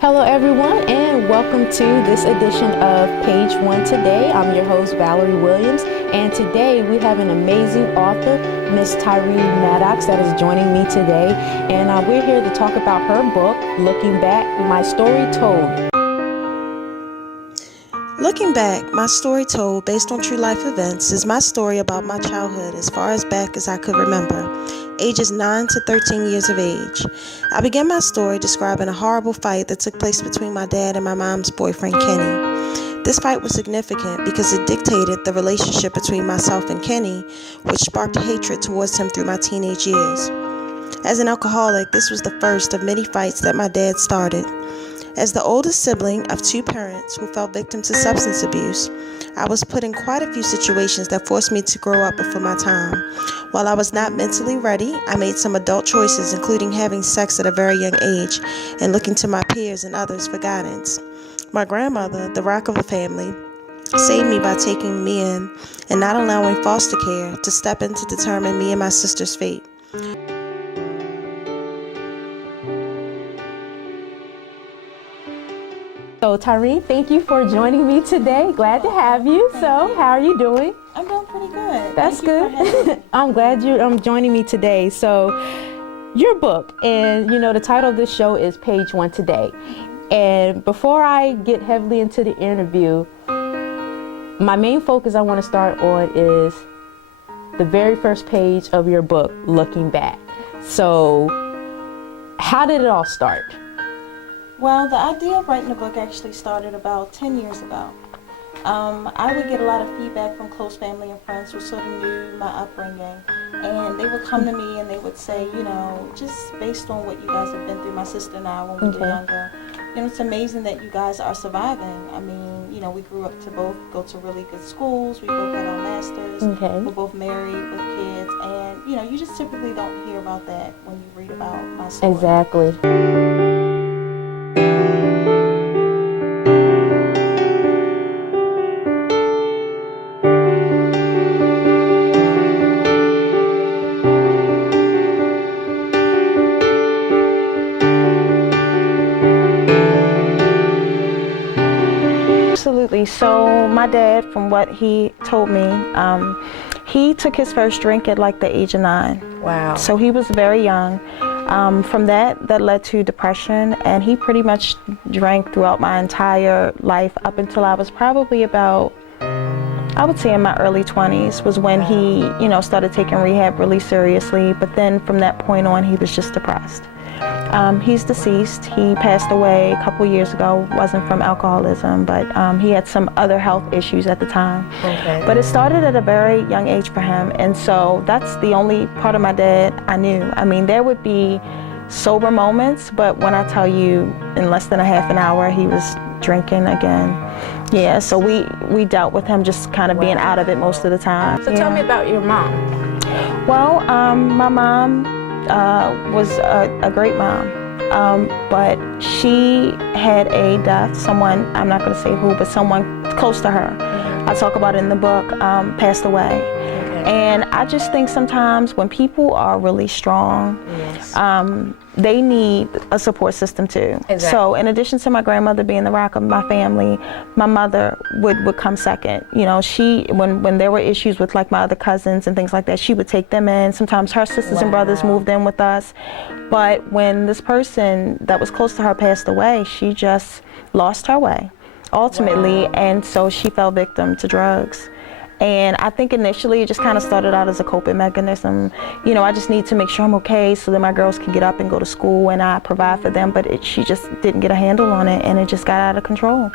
Hello everyone, and welcome to this edition of Page One Today. I'm your host Valerie Williams, and today we have an amazing author, Miss Tyree Maddox, that is joining me today, and we're here to talk about her book, Looking Back, My Story Told. Looking Back, My Story Told, based on true life events, is my story about my childhood as far as back as I could remember, ages 9 to 13 years of age. I began my story describing a horrible fight that took place between my dad and my mom's boyfriend, Kenny. This fight was significant because it dictated the relationship between myself and Kenny, which sparked hatred towards him through my teenage years. As an alcoholic, this was the first of many fights that my dad started. As the oldest sibling of two parents who fell victim to substance abuse, I was put in quite a few situations that forced me to grow up before my time. While I was not mentally ready, I made some adult choices, including having sex at a very young age and looking to my peers and others for guidance. My grandmother, the rock of the family, saved me by taking me in and not allowing foster care to step in to determine me and my sister's fate. So Tyree, thank you for joining me today. Glad to have you. So, how are you doing? I'm doing pretty good. That's good. I'm glad you're joining me today. So, your book, and the title of this show is Page One Today. And before I get heavily into the interview, my main focus I want to start on is the very first page of your book, Looking Back. So, how did it all start? Well, the idea of writing a book actually started about 10 years ago. I would get a lot of feedback from close family and friends who sort of knew my upbringing, and they would come to me and they would say, just based on what you guys have been through, my sister and I, when we were younger, it's amazing that you guys are surviving. I mean, we grew up to both go to really good schools, we both had our masters, we're both married with kids, and, you just typically don't hear about that when you read about my story. Exactly. Absolutely. So my dad, from what he told me, he took his first drink at like the age of 9. Wow. So he was very young. From that led to depression, and he pretty much drank throughout my entire life up until I was probably about, I would say in my early 20s was when he, started taking rehab really seriously. But then from that point on, he was just depressed. He's deceased. He passed away a couple years ago. Wasn't from alcoholism, but he had some other health issues at the time. But it started at a very young age for him, and so that's the only part of my dad I knew. I mean, there would be sober moments, but when I tell you in less than a half an hour he was drinking again. Yeah, so we dealt with him just kind of being out of it most of the time. So tell me about your mom. Well, my mom was a great mom, but she had a death. Someone, I'm not going to say who, but someone close to her, I talk about it in the book, passed away. And I just think sometimes when people are really strong, they need a support system too. Exactly. So in addition to my grandmother being the rock of my family, my mother would come second. She, when there were issues with like my other cousins and things like that, she would take them in. Sometimes her sisters and brothers moved in with us. But when this person that was close to her passed away, she just lost her way, ultimately. And so she fell victim to drugs. And I think initially it just kind of started out as a coping mechanism. I just need to make sure I'm okay so that my girls can get up and go to school and I provide for them. But she just didn't get a handle on it, and it just got out of control.